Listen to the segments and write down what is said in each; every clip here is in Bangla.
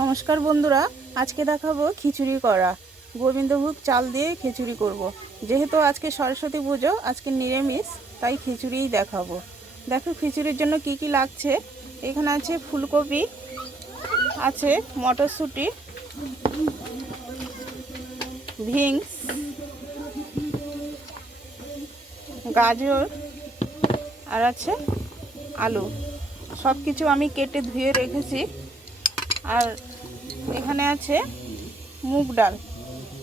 নমস্কার বন্ধুরা, আজকে দেখাবো খিচুড়ি করা। গোবিন্দভোগ চাল দিয়ে খিচুড়ি করব। যেহেতু আজকে সরস্বতী পুজো, আজকে নিরামিষ, তাই খিচুড়িই দেখাবো। দেখো খিচুড়ির জন্য কি কি লাগছে। এখানে আছে ফুলকপি, আছে মটরশুঁটি, বিনস, গাজর আর আছে আলু। সব কিছু আমি কেটে ধুয়ে রেখেছি। আর এখানে আছে মুগ ডাল।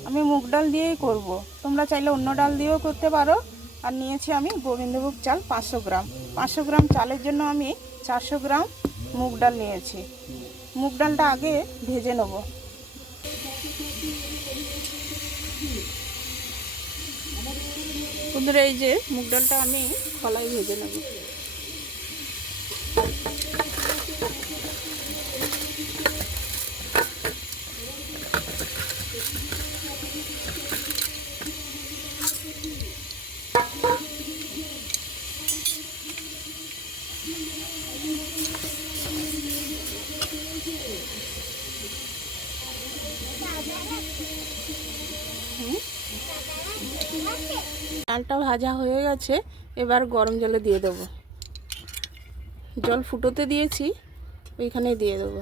আমি মুগ ডাল দিয়েই করব, তোমরা চাইলে অন্য ডাল দিয়েও করতে পারো। আর নিয়েছি আমি গোবিন্দভোগ চাল 500 গ্রাম। 500 গ্রাম চালের জন্য আমি 400 গ্রাম মুগ ডাল নিয়েছি। মুগ ডালটা আগে ভেজে নেব। বন্ধুরা, এই যে মুগ ডালটা আমি কলাই ভেজে নেব। ডালটা ভাজা হয়ে গেছে, এবার গরম জলে দিয়ে দেবো। জল ফুটোতে দিয়েছি, ওইখানে দিয়ে দেবো।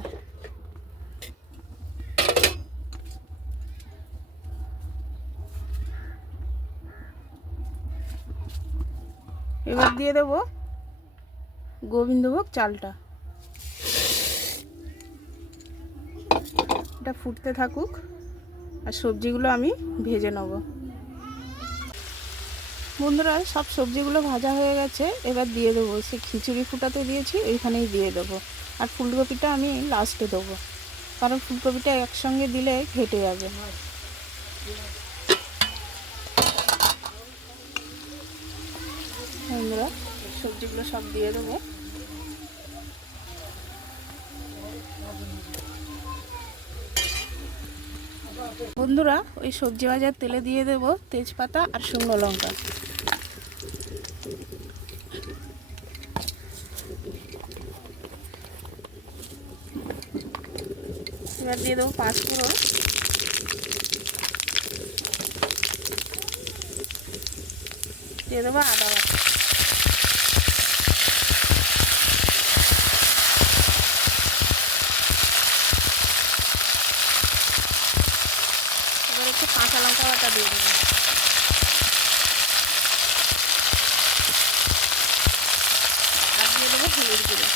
এবার দিয়ে দেবো গোবিন্দভোগ চালটা। এটা ফুটতে থাকুক, আর সবজিগুলো আমি ভেজে নেব। বন্ধুরা, সব সবজিগুলো ভাজা হয়ে গেছে, এবার দিয়ে দেবো। সে খিচুড়ি ফুটাতে দিয়েছি, ওইখানেই দিয়ে দেবো। আর ফুলকপিটা আমি লাস্টে দেবো, কারণ ফুলকপিটা একসঙ্গে দিলে ঘেটে যাবে। বন্ধুরা, সবজিগুলো সব দিয়ে দেবো। বন্ধুরা, ওই সবজি ভাজার তেলে দিয়ে দেব তেজপাতা আর শুকনো লঙ্কা। এবার দিয়ে দেবো 5 ফোড়ন, দিয়ে দেবো আদা বাটা। এবার একটু কাঁচা লঙ্কা বাটা দিয়ে দেবো। আর দিয়ে দেবো হলুদ গুঁড়ো।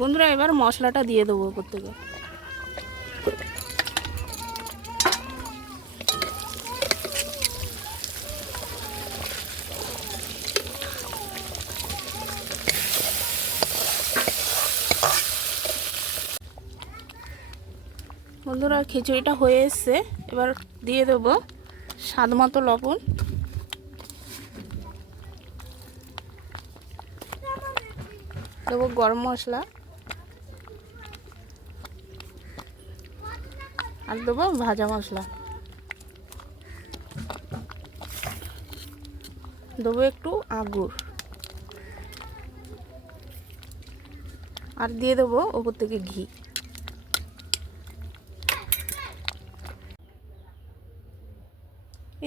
বন্ধুরা, এবার মশলাটা দিয়ে দেবো উপর থেকে। বন্ধুরা, খিচুড়িটা হয়ে এসছে, এবার দিয়ে দেবো স্বাদ মতো লবণ, দেবো গরম মশলা, আর দেবো ভাজা মশলা, দেবো একটু আগুর, আর দিয়ে দেবো ওপর থেকে ঘি।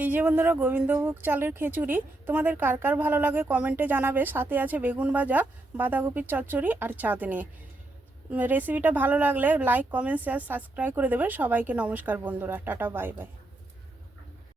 এই যে বন্ধুরা, গোবিন্দভোগ চালের খিচুড়ি। তোমাদের কার কার ভালো লাগে কমেন্টে জানাবে। সাথে আছে বেগুন ভাজা, বাঁধাকপির চচ্চড়ি আর চাটনি। রেসিপিটা ভালো লাগলে লাইক, কমেন্ট, শেয়ার, সাবস্ক্রাইব করে দেবে। সবাইকে নমস্কার বন্ধুরা, টাটা, বাই বাই।